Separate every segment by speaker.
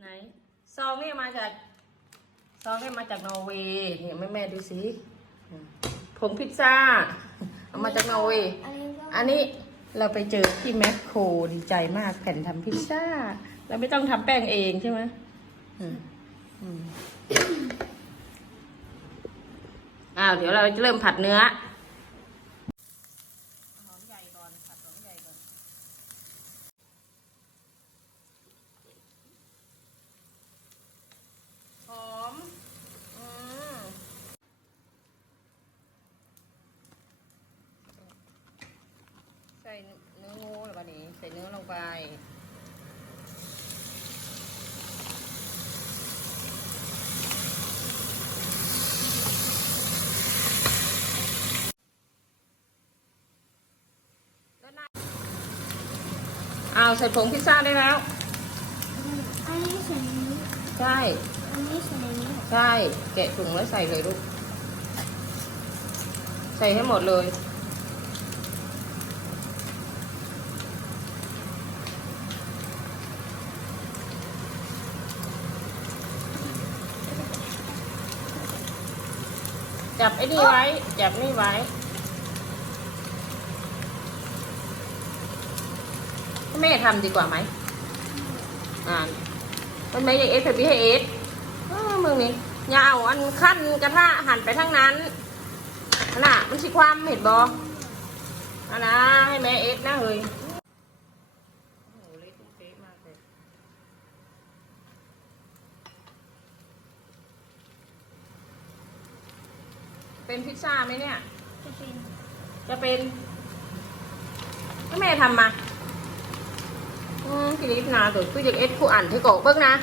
Speaker 1: ไหน ซองนี่มาจาก ซองนี่มาจากนอร์เวย์เนี่ยแม่แม่ๆดูสิอืมผงพิซซ่าเอามาจากนอร์เวย์
Speaker 2: อันนี้ก็
Speaker 1: อันนี้เราไปเจอที่แมคโครดีใจมากแผ่นทำพิซซ่า เราไม่ต้องทำแป้งเองใช่ไหมอืมอืมอ้าวเดี๋ยวเราจะเริ่มผัดเนื้อหอมใหญ่ก่อนผัดหอมใหญ่ก่อนหอมอืม ใส่เนื้องูแล้วก็นี้ใส่เนื้อลงไปอ้าวใส่ผงพิซซ่าได้แล้ว
Speaker 2: อันนี้ใส่ในนี้
Speaker 1: ใช่
Speaker 2: อันนี้ใส่ในนี้
Speaker 1: ใช่ แกะถุงแล้วใส่เลยลูก ใส่ให้หมดเลย จับไอ้นี่ไว้ จับนี่ไว้ แม่ทำดีกว่าไหมอ่านมันไม่อยากเอสแต่พี่ให้เอสเออมึงนี่อยาเอาอันขั้นกระทะหันไปทางนั้นนน่ะ มันสิความเห็นบออันนะให้แม่เอสนะเฮ้ยโอ้โหเละตุ้มเป๊ะมากเลย เป็นพิซซ่าไหมเนี่ย
Speaker 2: จะเป็น
Speaker 1: จะเป็นให้แม่ทำมาอืมพี่ลิฟนาตัวพี่จะเอ็ดคู่อ่านที่โกะเบิ้งนะ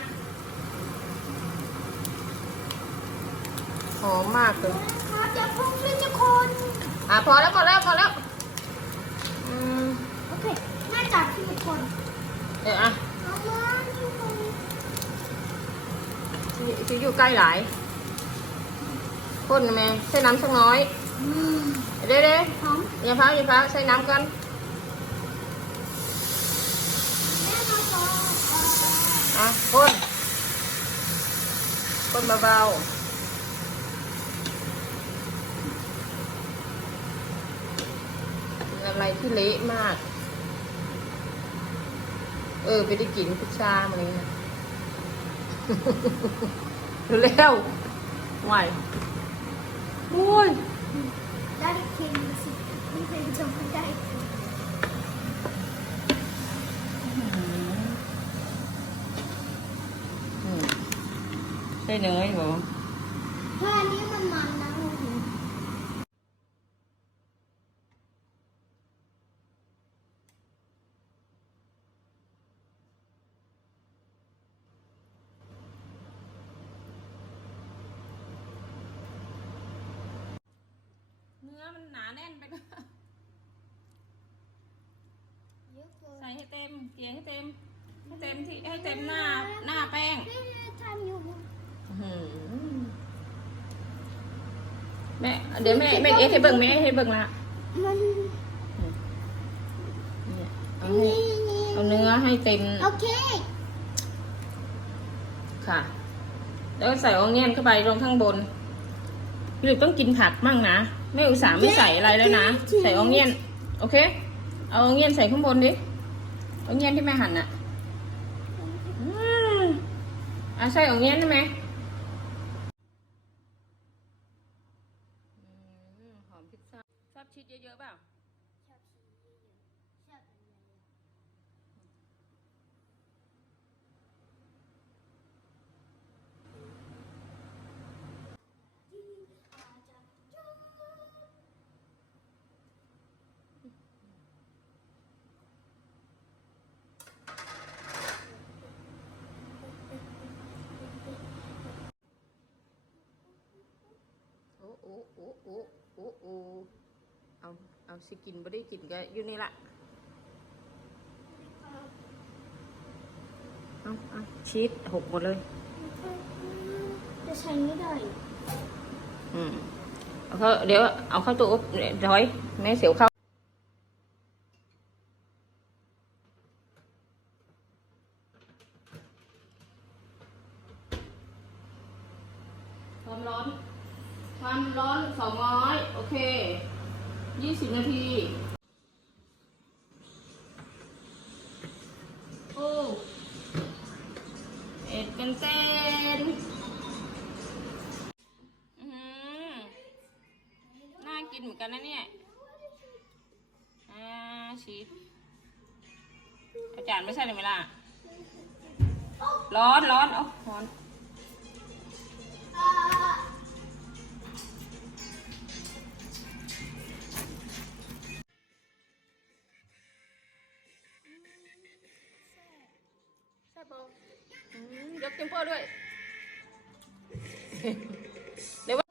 Speaker 1: หอมมากเลย
Speaker 2: ครับจะพุ่งขึ้นทุกคน
Speaker 1: อะพอแล้วพอแล้วพอแล้วอืม
Speaker 2: โอเคน่าจับที่ทุกคน
Speaker 1: เดี๋ยวอะ
Speaker 2: เอามาทุกคน
Speaker 1: สิสิอยู่ใกล้หลาย พ่นแม่ใส่น้ำสักน้อย
Speaker 2: อืม
Speaker 1: เด้เด้
Speaker 2: หอม
Speaker 1: อย่าพ้าอย่าพ้าใส่น้ำกัน
Speaker 2: แม่มาก่อน
Speaker 1: อะพ่นพ่นเบาๆอะไรที่เละมาก เออ ไปได้กินพิซซ่ามาเลยนะเร็วไหวโอ้ย
Speaker 2: ได้เค็มสิไม่เป็นจะไม่ได้
Speaker 1: อืมใช่เนยเหรอ
Speaker 2: เพราะอันนี้มันมันนะลูก
Speaker 1: เนื้อมันหนาแน่นไปก็
Speaker 2: เยอะเกิน
Speaker 1: ใส่ให้ เต็มเกลี่ยให้เต็ม ให้เต็มที่ให้เต็มหน้าหน้าแป้ง
Speaker 2: แม่ทำอยู่
Speaker 1: อื้อหือแม่เดี๋ยวแม่แม่เอ๊ะให้เบิ่งแม่ให้เบิ่งละ
Speaker 2: มัน
Speaker 1: เนี่ยเอาให้
Speaker 2: นี่นี่
Speaker 1: เอาเนื้อให้เต็ม
Speaker 2: โอเค
Speaker 1: ค่ะ แล้วใส่อองเงียนเข้าไปลงข้างบนพี่หลิบต้องกินผักมั่งนะไม่อุตส่าห์ไม่ใส่อะไรแล้วนะ ใส่อองเงียนโอเค เอาอองเงียนใส่ข้างบนดิ องเงี้ยนที่แม่หั่นอะอะใช่องเงี้ยนใช่ไหมอืมหอมพิซซ่าชอบชีสเยอะๆเปล่า เอาเอาสิกินไม่ได้กินก็อยู่นี่ละเอาเอาชีสหกหมดเลย
Speaker 2: จะใช้ไม่ได้
Speaker 1: อืมเอาข้าเดี๋ยวเอาเข้าตู้อบร้อยแม่เสียวเข้าความร้อน ความร้อนสองร้อยโอเค ยี่สิบนาที โอ้เอ็ดเป็นเต้นอือหือน่ากินเหมือนกันนะเนี่ย อ่า ชีสอาจารย์ไม่ใช่เลยไหมล่ะ ร้อนร้อนเอาร้อน ยังพ่อด้วยเดี๋ยว